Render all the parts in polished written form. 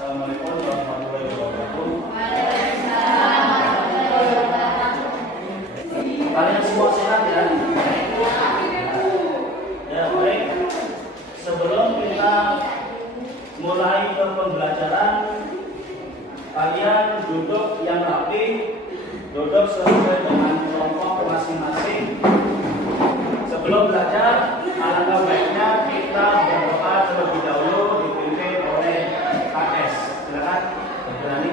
Assalamualaikum warahmatullahi wabarakatuh. Kalian semua sehat ya? Ya baik. Sebelum kita mulai ke pembelajaran, kalian duduk yang rapi, duduk sesuai dengan kelompok masing-masing. Sebelum belajar, alangkah baiknya kita berdoa terlebih dahulu dipimpin oleh KS. Silakan, berani.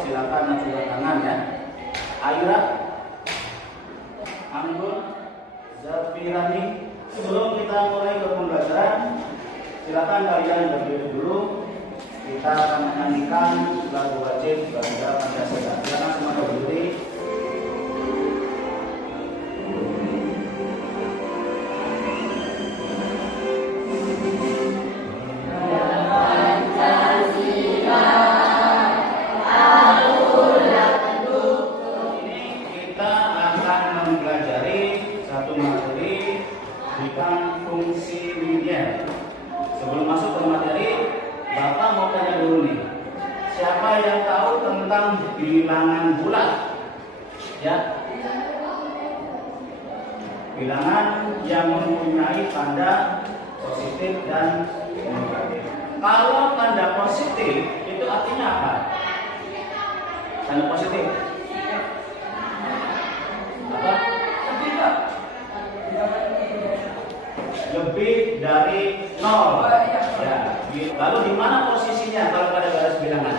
Silakan ajukan tangan ya. Aira, Anggun, Zafirani. Sebelum kita mulai ke pembelajaran, silakan kalian berdiri dulu. Kita akan menyanyikan lagu wajib Bangsa Pancasila. Silakan semua berdiri. Fungsi linier. Sebelum masuk ke materi, Bapak mau tanya dulu nih. Siapa yang tahu tentang bilangan bulat? Ya. Bilangan yang mempunyai tanda positif dan negatif. Kalau tanda positif itu artinya apa? Tanda positif. Apa? Lebih dari 0. Ya. Lalu di mana posisinya kalau pada garis bilangan?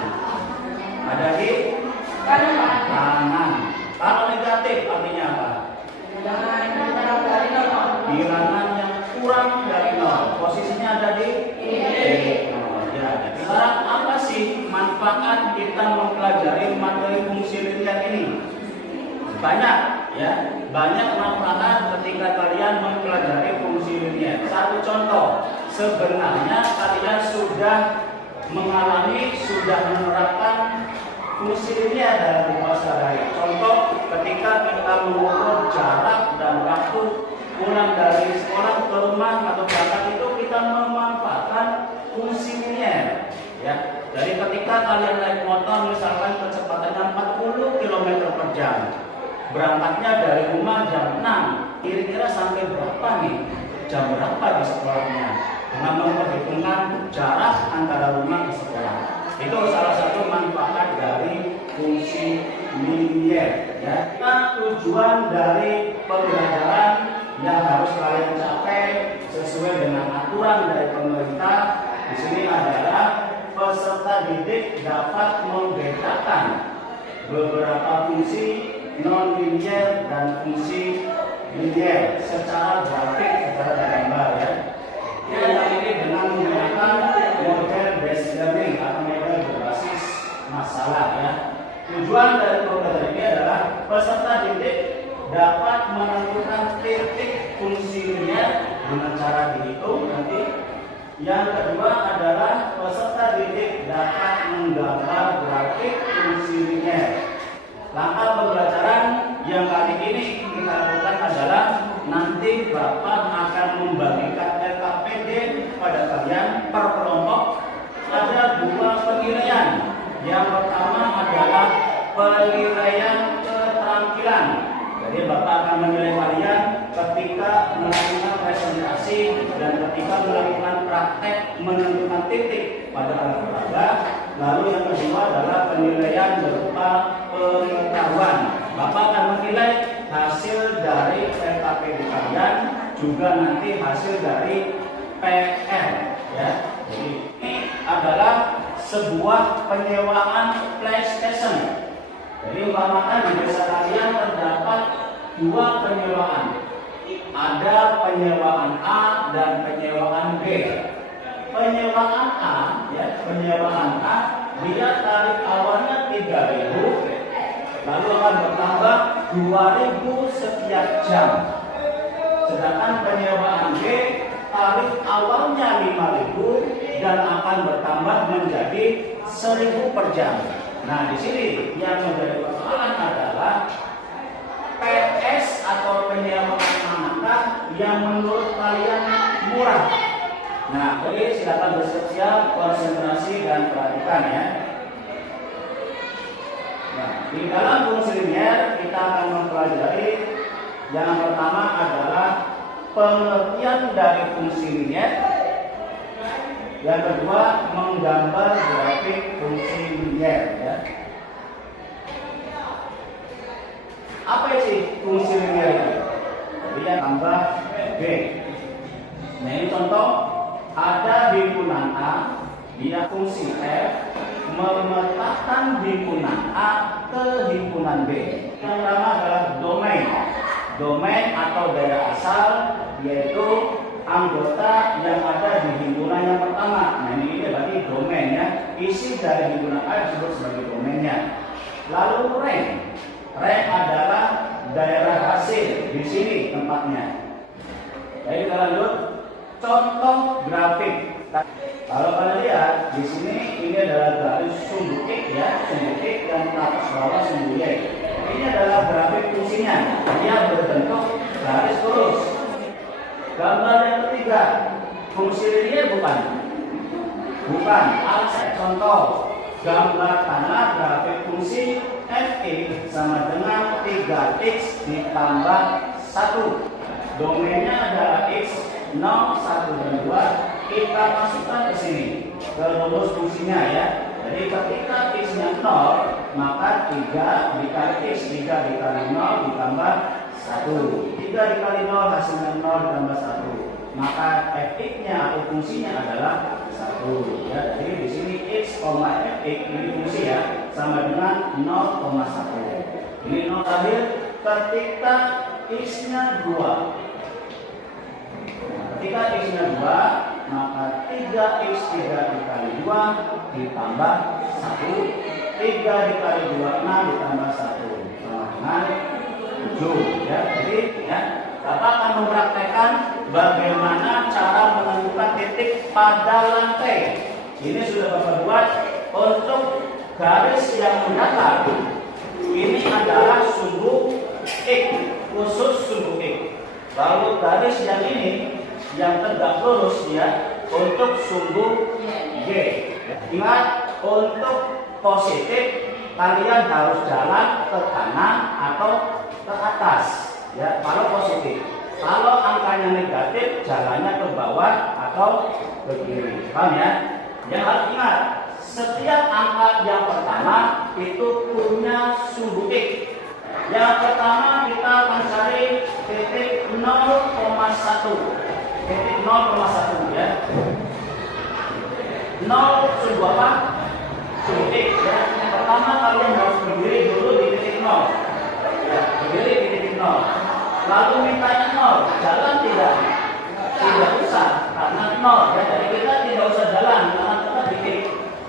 Ada di kanan. Kalau negatif artinya apa? Bilangan yang kurang dari 0. Posisinya ada di 0. Ya. Sekarang apa sih manfaat kita mempelajari materi fungsi linier ini? Banyak ya. Banyak manfaat ketika kalian mempelajari fungsi linier. Satu contoh, sebenarnya kalian sudah mengalami, sudah menerapkan fungsi linier dalam rumah sehari-hari. Contoh, ketika kita mengukur jarak dan waktu pulang dari sekolah ke rumah atau berangkat itu kita memanfaatkan fungsi linier. Ya, jadi ketika kalian naik motor misalkan kecepatannya 40 km per jam. Berangkatnya dari rumah jam 6, kira-kira sampai berapa nih? Jam berapa di sekolahnya? Dengan memperhitungkan jarak antara rumah ke sekolah. Itu salah satu manfaat dari fungsi linier. Ya. Nah, tujuan dari pembelajaran yang harus kalian capai sesuai dengan aturan dari pemerintah di sini adalah peserta didik dapat membedakan beberapa fungsi non-linier dan fungsi linier secara grafik, secara gambar ya. Yang ini dengan menggunakan model based learning atau model berbasis masalah ya. Tujuan dari program ini adalah peserta didik dapat menentukan titik fungsi linier dengan cara dihitung nanti. Yang kedua adalah peserta didik dapat menggambar grafik fungsi linier. Langkah pembelajaran yang kali ini kita lakukan adalah nanti Bapak akan membagikan LKPD pada kalian per kelompok. Ada dua penilaian. Yang pertama adalah penilaian keterampilan. Jadi Bapak akan menilai kalian ketika melakukan presentasi dan ketika melakukan praktek menentukan titik pada alat peraga. Lalu yang kedua adalah penilaian berupa pengetahuan. Bapak akan menilai hasil dari LKPD kalian juga nanti hasil dari PR ya. Jadi ini adalah sebuah penyewaan PlayStation. Jadi umpamakan di desa kalian terdapat dua penyewaan. Ada penyewaan A dan penyewaan B. Penyewaan A ya, penyewaan A dia tarif awalnya 3.000, lalu akan bertambah 2.000 setiap jam. Sedangkan penyewaan B tarif awalnya 5.000 dan akan bertambah menjadi 1.000 per jam. Nah, di sini yang menjadi persoalan adalah PS atau penyewaan manakah yang menurut kalian murah? Nah, oke, silakan bersiap-siap, konsentrasi dan perhatikan ya. Nah, di dalam fungsi linier kita akan mempelajari yang pertama adalah pengertian dari fungsi linier. Yang kedua, menggambar grafik fungsi linier ya. Apa sih fungsi linier itu? Jadi yang tambah B. Nah, ini contoh. Ada himpunan A, dia fungsi F memetakan himpunan A ke himpunan B. Yang pertama adalah domain. Domain atau daerah asal yaitu anggota yang ada di himpunan yang pertama. Nah, ini berarti domain ya. Isi dari himpunan A disebut sebagai domainnya. Lalu rank. Rank adalah daerah hasil. Di sini tempatnya. Jadi kita lanjut. Contoh grafik. Kalau kalian lihat di sini ini adalah garis sumbu X ya, sumbu X dan atas bawah sumbu Y. Ini adalah grafik fungsinya. Dia berbentuk garis lurus. Gambar yang ketiga, fungsi linier bukan? Bukan. Contoh gambar tanah grafik fungsi Fx sama dengan 3x ditambah 1. Domainnya adalah x 0, 1, dan 2. Kita masukkan ke sini ke rumus fungsinya ya. Jadi ketika x-nya 0, maka 3 dikali x, 3 dikali 0 ditambah 1. 3 dikali 0 hasilnya 0 ditambah 1. Maka fx-nya atau fungsinya adalah 1 ya. Jadi di sini x, fx ini fungsi ya, sama dengan 0,1. Ini 0 terakhir ketika x-nya 2. Ketika x-nya 2, maka 3x 3 dikali 2 ditambah 1. 3 dikali 2, 6 ditambah 1 sama dengan 7 ya. Jadi ya, Bapak akan mempraktekkan bagaimana cara menentukan titik pada lantai. Ini sudah Bapak buat untuk garis yang mendatar. Ini adalah sumbu X, khusus sumbu X. Lalu garis yang ini yang tegak lurus ya untuk sumbu Y. Ingat, untuk positif kalian harus jalan ke kanan atau ke atas ya kalau positif. Kalau angkanya negatif, jalannya ke bawah atau ke kiri. Paham ya? Yang harus ingat, setiap angka yang pertama itu punya sumbu X. Yang pertama kita akan cari titik 0,1. Titik 0,1 ya. 0 sumbu apa? Sumbu X ya. Pertama kalian harus berdiri dulu di titik 0 ya, berdiri di titik 0. Lalu mintanya 0, jalan tidak? Tidak usah, karena 0 ya. Jadi kita tidak usah jalan, karena kita titik.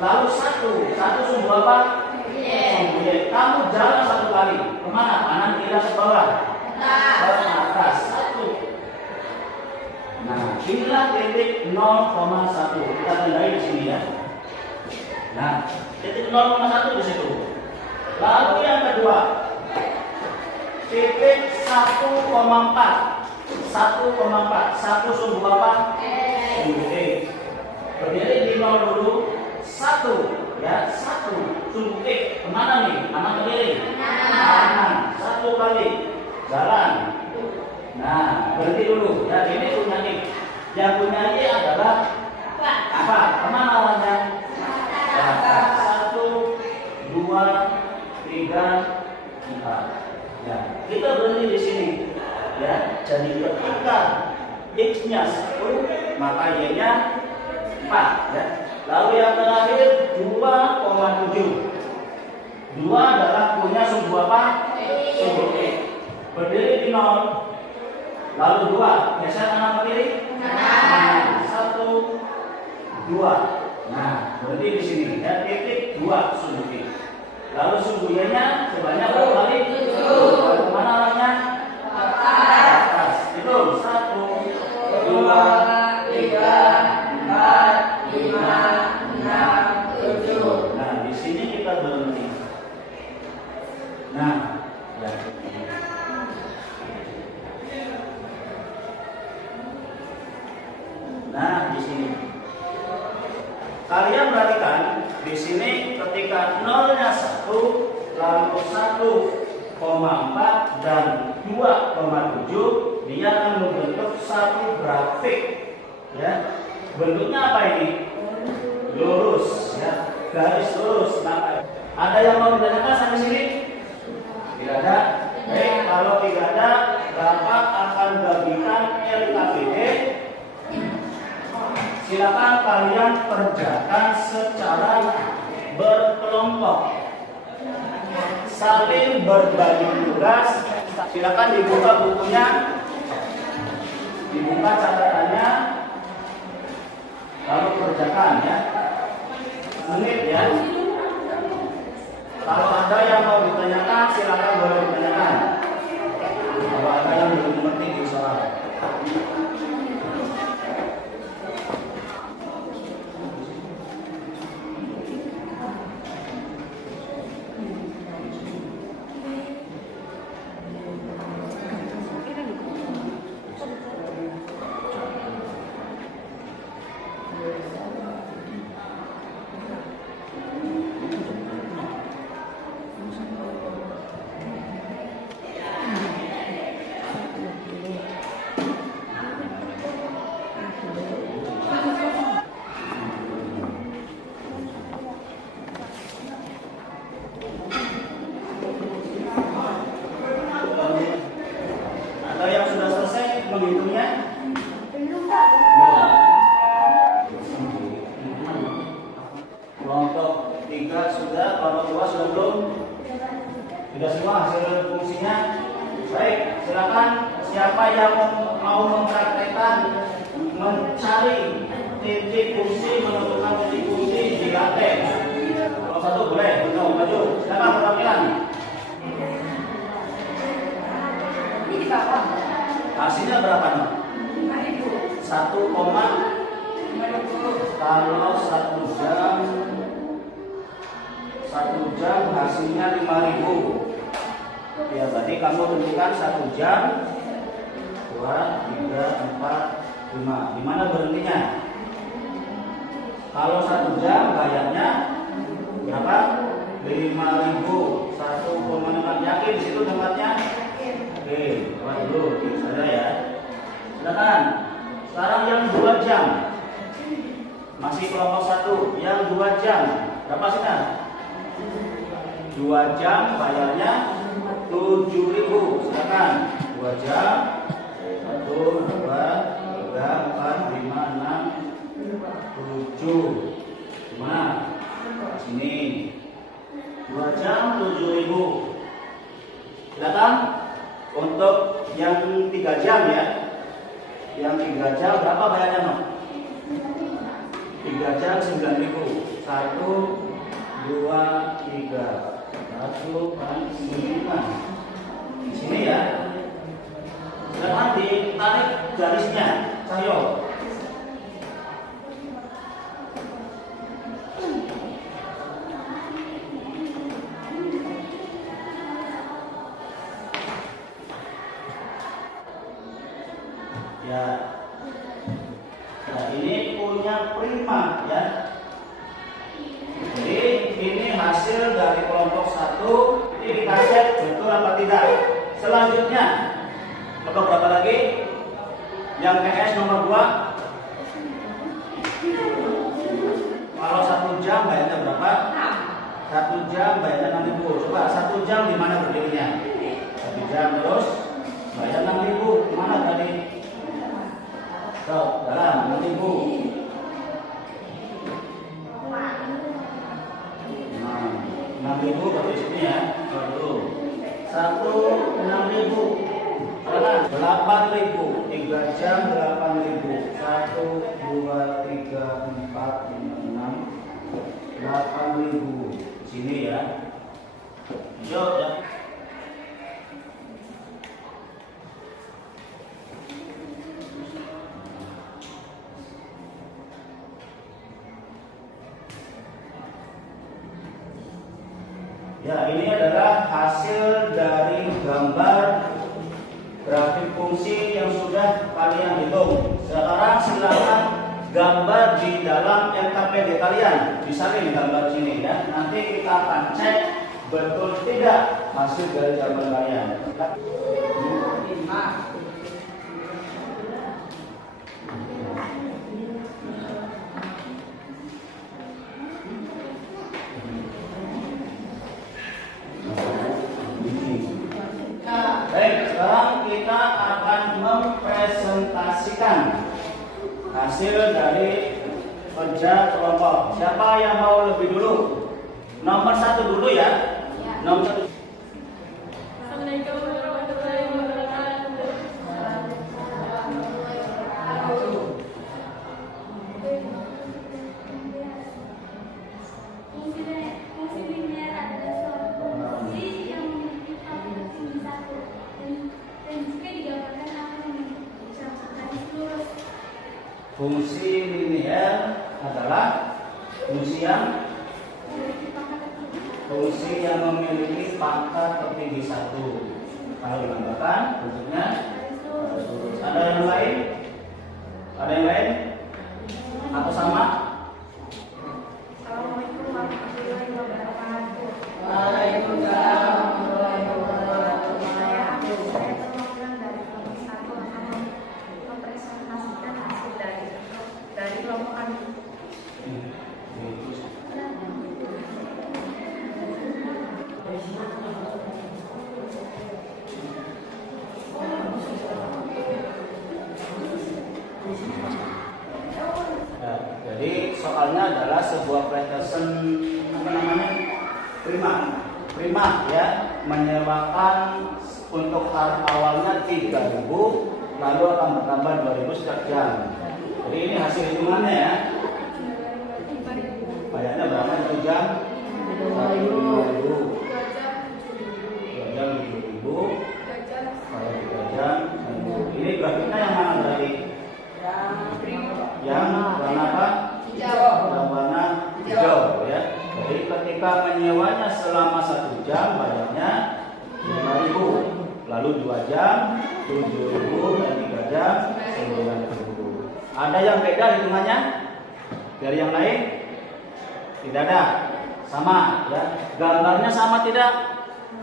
Lalu 1 sumbu apa? Sumbu Y. Kamu jalan 1 kali, kemana? Kanan, kiri, ke bawah? Ke atas. 1. Nah, inilah titik 0,1. Kita tandai di sini ya. Nah, titik 0,1 di situ. Lalu yang kedua, titik 1,4. 1 sumbu apa? Sumbu X. Berdiri di 0 dulu. 1 ya, 1 sumbu X. Kemana nih? Kanan ke kiri? Kanan. 1 kali. Jalan. Nah, berhenti dulu. Ya, ini punya X. Yang punya Y adalah apa? Kemana arahnya? 1, 2, 3, 4. Ya, kita berhenti di sini. Ya, jadi ketika X-nya 1, maka Y-nya 4 ya. Lalu yang terakhir 2,7. 2 adalah punya sumbu apa? Sumbu X. Berdiri di 0. Lalu 2, geser kanan ke kiri. 1, 2. Nah, berarti di sini ya titik 2 sumbu X. Lalu sumbu Y-nya sebanyak berapa kali? 7. Lalu kemana arahnya? Atas. Itu 1, 2, 3, 4, 5, 6, 7. Nah, di sini kita berhenti. Nah, ya. Nah, di sini kalian perhatikan di sini ketika nolnya 1, lalu 1,4 dan 2,7, dia akan membentuk satu grafik ya. Bentuknya apa ini? Lurus ya, garis lurus. Nah, ada yang mau ditanyakan sampai sini? Tidak ada. Baik, kalau tidak ada, Bapak akan bagikan LKPD. Silakan kalian kerjakan secara berkelompok, saling berbagi tugas. Silakan dibuka bukunya, dibuka catatannya, lalu kerjakan ya. Menit ya. Kalau ada yang mau ditanyakan, silakan boleh ditanyakan. Kalau ada yang belum mengerti di soal. Kelompok 3 sudah, kelompok 2 sudah belum? Sudah semua hasil fungsinya? Baik, silakan siapa yang mau mempraktekkan mencari titik fungsi, menentukan titik fungsi di latek. Kalau satu boleh, maju. Silakan perwakilan. Ini di bawah. Hasilnya berapa nih? 1, kalau 1 jam hasilnya 5.000. Ya, berarti kamu tentukan 1 jam 2, 3, 4, 5. Di mana berhentinya? Kalau 1 jam bayarnya berapa? 5.000. 1,5. Yakin di situ tempatnya? Oke, coba dulu saja ya. Silakan. Sekarang yang 2 jam. Masih kelompok 1. Yang 2 jam. Berapa sih? 2 jam bayarnya 7.000. Silakan. 2 jam. 1, 2, 3, 4, 5, 6, 7. Gimana? Sini. 2 jam 7.000. Silakan. Untuk yang 3 jam ya. Yang 3 jam berapa bayarnya, no? 3 jam 9.000. 1, 2, 3. 1, 5. Di sini ya. Silakan ditarik garisnya, Cahyo. Ya. Nah, ini punya prima ya. Jadi ini hasil dari kelompok 1. Ini kita cek betul apa tidak. Selanjutnya kelompok berapa lagi? Yang PS nomor 2. Kalau 1 jam bayarnya berapa? 1 jam bayarnya 6.000. Coba 1 jam di mana berdirinya? 1 jam terus bayar 6.000. Mana tadi? 6.000 berarti sini ya. Dulu. 6.000. Salah. 8.000. 3 jam 8.000. 1, 2, 3, 4, 5, 6. 8.000. Sini ya. Yuk ya. Ya, ini adalah hasil dari gambar grafik fungsi yang sudah kalian hitung. Sekarang silakan gambar di dalam LKPD kalian. Disalin gambar sini ya. Nanti kita akan cek betul tidak hasil dari gambar kalian. Baik, sekarang kita akan mempresentasikan hasil dari kerja kelompok. Siapa yang mau lebih dulu? Nomor 1 dulu ya. Nomor 1. Assalamualaikum warahmatullahi wabarakatuh. Fungsi linear adalah suatu fungsi yang memiliki faktor tinggi 1 dan jika digambarkan akan memiliki garis lurus. Fungsi linear adalah fungsi yang memiliki pangkat tertinggi 1. Kalau digambarkan bentuknya garis lurus. Ada yang lain? Ada yang lain? Atau sama? Assalamualaikum warahmatullahi wabarakatuh. Waalaikumsalam warahmatullahi wabarakatuh. Saya perwakilan dari kelompok 1 akan mempresentasikan hasil dari kelompok kami. Ya, jadi soalnya adalah sebuah presentation prima ya, menyewakan untuk hari awalnya 3.000, lalu akan bertambah 2.000 setiap jam. Jadi ini hasil hitungannya ya. Bayarnya berapa 1 jam? 1.000. 2 jam 7.000. Kalau 3 jam. Ini grafiknya yang mana berarti? Yang warna apa? Yang warna hijau ya. Jadi ketika menyewanya selama 1 jam bayarnya 5.000. Lalu 2 jam 7.000 dan 3 jam 9.000. Ada yang beda hitungannya dari yang lain? Tidak ada. Sama ya. Gambarnya sama tidak?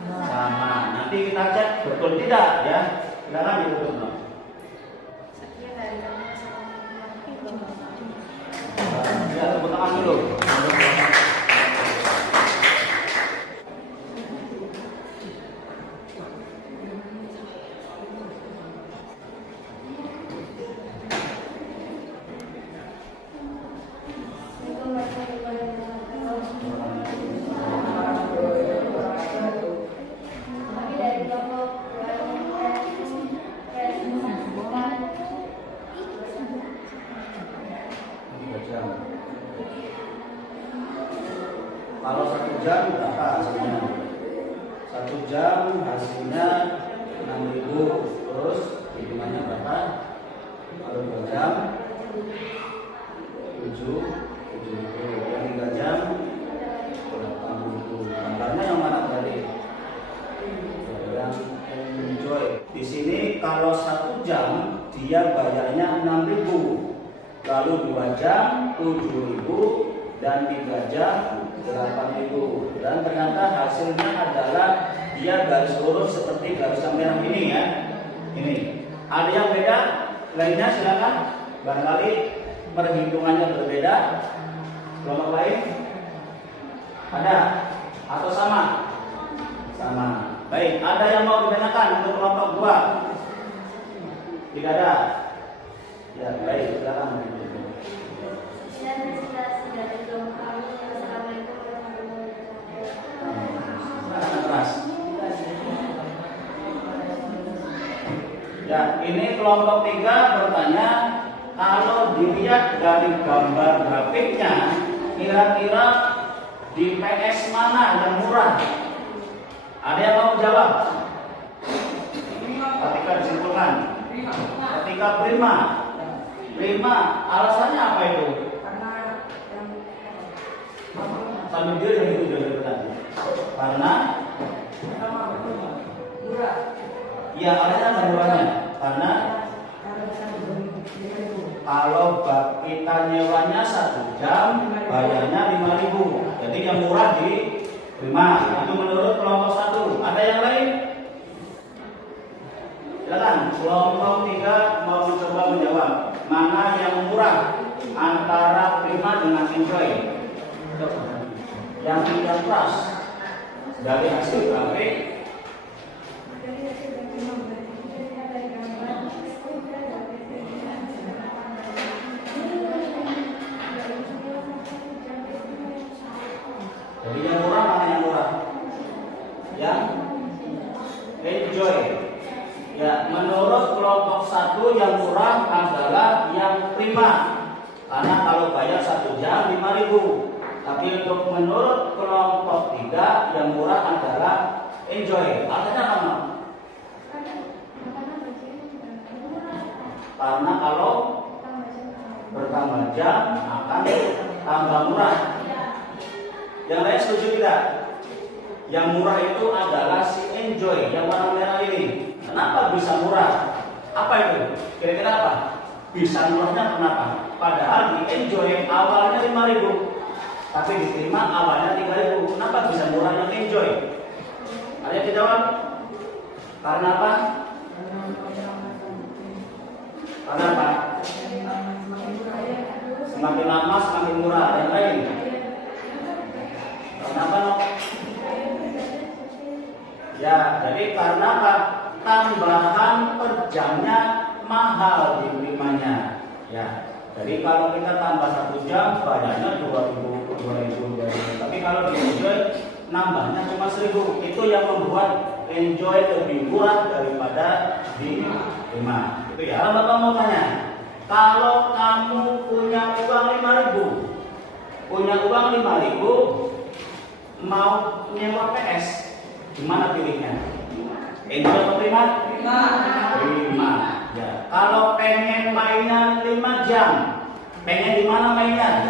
Sama. Nanti kita cek betul tidak ya. Silakan ditutup. Sekian dari kami. Ya, tepuk tangan dulu. Kami dari kelompok Kalau 1 jam berapa hasilnya? 1 jam hasilnya 6.000. Terus hitungannya berapa? Kalau 2 jam 7.000. Yang 3 jam 8.000. Gambarnya yang mana tadi? Yang enjoy. Di sini kalau 1 jam dia bayarnya 6.000. Lalu 2 jam 7.000 dan 3 jam 8.000. Dan ternyata hasilnya adalah dia garis lurus seperti garis yang merah ini ya. Ini. Ada yang beda? Lainnya silakan. Barangkali perhitungannya berbeda. Kelompok lain? Ada? Atau sama? Sama. Baik, ada yang mau ditanyakan untuk kelompok 2? Tidak ada. Ya, baik, silakan. dan presentasi dari kelompok kami. Assalamualaikum warahmatullahi wabarakatuh. Ya, ini kelompok 3 bertanya, kalau dilihat dari gambar grafiknya, kira-kira di PS mana yang murah? Ada yang mau jawab? Ketika disimpulkan, ketika prima, alasannya apa itu? Sambil dia yang itu tadi. Karena ya alasannya apa murahnya? Karena kalau kita nyewanya 1 jam, bayarnya 5.000. Jadi yang murah di prima. Itu menurut kelompok 1. Ada yang lain? Silakan. Kelompok 3 mau mencoba menjawab. Mana yang murah antara prima dengan enjoy? Yang tidak pas dari hasil grafik. Jadi yang murah mana yang murah? Yang enjoy. Ya, menurut kelompok 1 yang murah adalah yang prima. Karena kalau bayar 1 jam 5.000. Tapi untuk menurut kelompok 3 yang murah adalah enjoy. Artinya apa? Karena kalau bertambah jam akan tambah murah. Yang lain setuju tidak? Yang murah itu adalah si enjoy yang warna merah ini. Kenapa bisa murah? Apa itu? Kira-kira apa? Bisa murahnya kenapa? Padahal di enjoy awalnya 5.000. Tapi diterima awalnya 3.000. Kenapa bisa murah yang enjoy? Ada yang dijawab? Karena apa? Karena apa? Semakin lama semakin murah. Yang lain? Karena apa? Ya, jadi karena apa? Tambahan per jamnya mahal diterimanya. Ya. Jadi kalau kita tambah 1 jam bayarnya 2.000. Tapi kalau di enjoy nambahnya cuma 1.000. Itu yang membuat enjoy lebih murah daripada di prima. Itu ya. Kalau Bapak mau tanya, kalau kamu punya uang 5.000, mau nyewa PS, gimana pilihnya? Enjoy atau prima? Prima. Ya. Kalau pengen mainnya 5 jam, pengen di mana mainnya?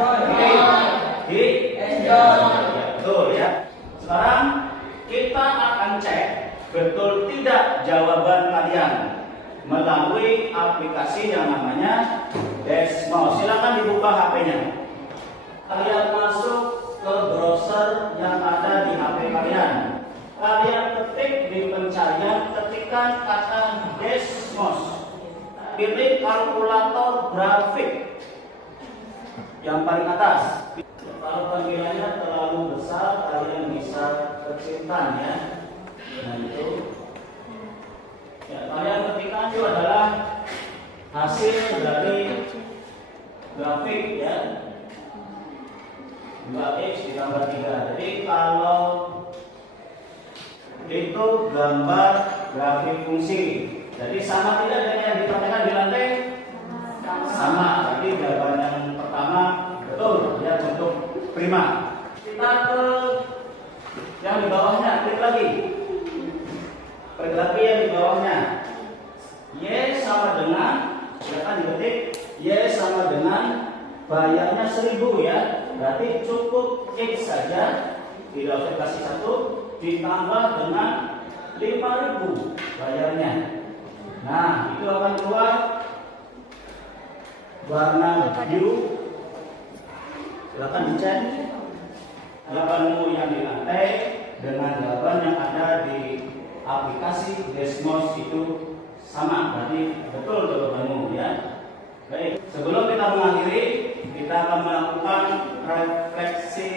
Di enjoy. Ya, betul ya. Sekarang kita akan cek betul tidak jawaban kalian melalui aplikasi yang namanya Desmos. Silakan dibuka HP-nya. Kalian masuk ke browser yang ada di HP kalian. Kalian ketik di pencarian, ketikkan kata Desmos. Pilih kalkulator grafik yang paling atas. Kalau panggilannya terlalu besar, kalian bisa kecilkan ya. Nah itu. Ya, kalian ketikkan itu adalah hasil dari grafik ya. 2x ditambah 3. Jadi kalau itu gambar grafik fungsi. Jadi sama tidak dengan yang ditanyakan di lantai? Sama. Jadi jawaban yang pertama betul ya untuk prima. Kita ke yang di bawahnya, klik lagi. Klik lagi yang di bawahnya. Y sama dengan, silakan diketik. Y sama dengan bayarnya 1.000 ya. Berarti cukup X saja. Tidak usah kasih 1 ditambah dengan 5.000 bayarnya. Nah, itu akan keluar warna biru. Silakan dicek jawabanmu yang di lantai dengan jawaban yang ada di aplikasi Desmos itu sama, berarti betul jawabanmu ya. Baik, sebelum kita mengakhiri, kita akan melakukan refleksi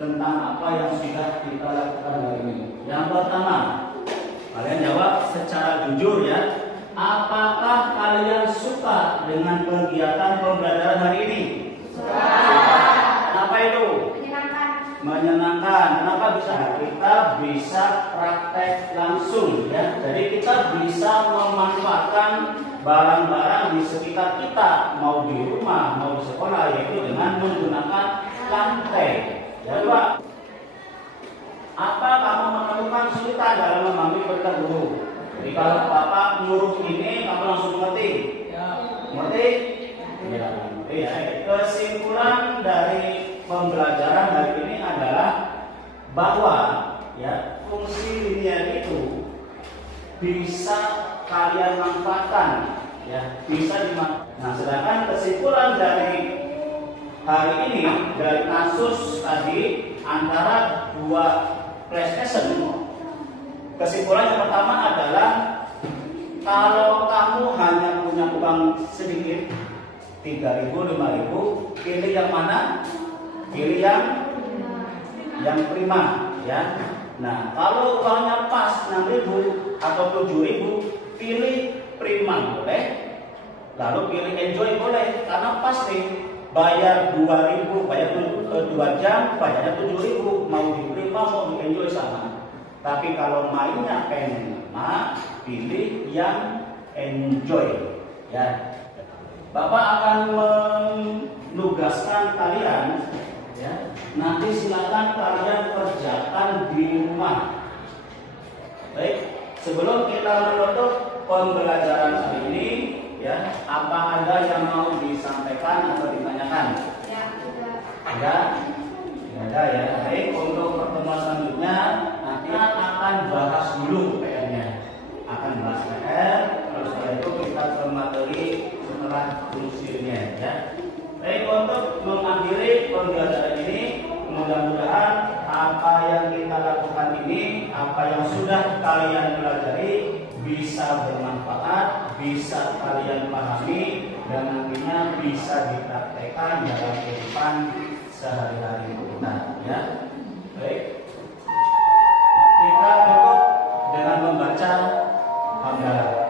tentang apa yang sudah kita lakukan hari ini. Yang pertama, kalian jawab secara jujur ya. Apakah kalian suka dengan kegiatan pembelajaran hari ini? Suka. Kenapa itu? Menyenangkan. Menyenangkan. Kenapa bisa? Kita kita bisa praktek langsung ya. Jadi kita bisa memanfaatkan barang-barang di sekitar kita, mau di rumah, mau di sekolah, yaitu dengan menggunakan lantai. Ya Pak, apa kamu menemukan kesulitan dalam memanggil perintah guru? Jadi kalau Bapak nyuruh ini, kamu langsung ngerti? Ngerti? Ya, ngerti ya. Kesimpulan dari pembelajaran hari ini adalah bahwa ya fungsi linear itu bisa kalian manfaatkan, ya bisa dimanfaatkan. Nah, sedangkan kesimpulan dari hari ini dari kasus tadi antara dua PlayStation, kesimpulan yang pertama adalah kalau kamu hanya punya uang sedikit 3.000, 5.000, pilih yang mana? Pilih yang prima ya. Nah, kalau uangnya pas 6.000 atau 7.000, pilih prima boleh. Lalu pilih enjoy boleh, karena pasti bayar 2.000, bayar 2 jam, bayarnya 7.000, mau di prima mau di enjoy sama. Tapi kalau mainnya pengen lama, pilih yang enjoy ya. Bapak akan menugaskan kalian ya. Nanti silakan kalian kerjakan di rumah. Baik, sebelum kita menutup pembelajaran hari ini ya, apa ada yang mau disampaikan atau ditanyakan? Ya, sudah. Ada? Ada ya. Baik, untuk pertemuan selanjutnya nanti akan bahas dulu PR-nya. Akan bahas PR, terus setelah itu kita ke materi setelah fungsinya ya. Baik, untuk mengakhiri pembelajaran ini, mudah-mudahan apa yang kita lakukan ini, apa yang sudah kalian pelajari bisa bermanfaat, bisa kalian pahami, dan nantinya bisa dipraktekkan dalam kehidupan sehari-hari kita ya. Baik, kita cukup dengan membaca hamdalah.